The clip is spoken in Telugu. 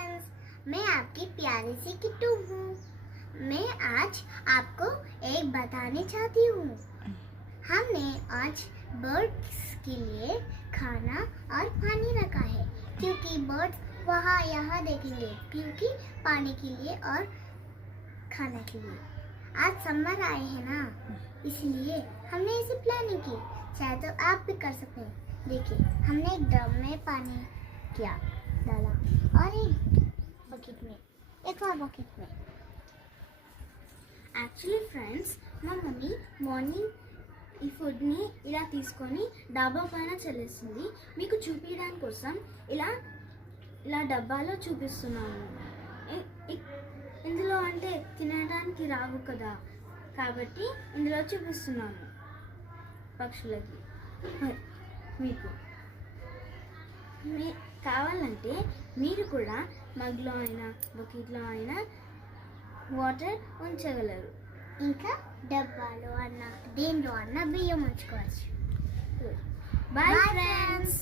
फ्रेंड्स, मैं आपकी प्यारी सी किट्टू हूँ। मैं आज आपको एक बताने चाहती हूँ। हमने आज बर्ड्स के लिए खाना और पानी रखा है, क्योंकि बर्ड्स वहाँ यहाँ देखेंगे, क्योंकि पानी के लिए और खाना के लिए। आज समर आए हैं ना, इसलिए हमने ऐसी प्लानिंग की। चाहे तो आप भी कर सकते हैं। देखिए, हमने एक ड्रम में पानी किया डाला और एक बकेट में, एक और बकेट में। యాక్చువల్లీ ఫ్రెండ్స్, మా మమ్మీ మార్నింగ్ ఈ ఫుడ్ని ఇలా తీసుకొని డాబా పైన చల్లేస్తుంది. మీకు చూపించడానికి కోసం ఇలా ఇలా డబ్బాలో చూపిస్తున్నాను. ఇందులో అంటే తినడానికి రావు కదా, కాబట్టి ఇందులో చూపిస్తున్నాను పక్షులకి. మీకు కావాలంటే మీరు కూడా మగ్లో అయినా బకెట్లో అయినా వాటర్ ఉంచగలరు. ఇంకా డబ్బాలో అన్న దేనిలో అన్న బియ్యం ఉంచుకోవచ్చు. Bye friends.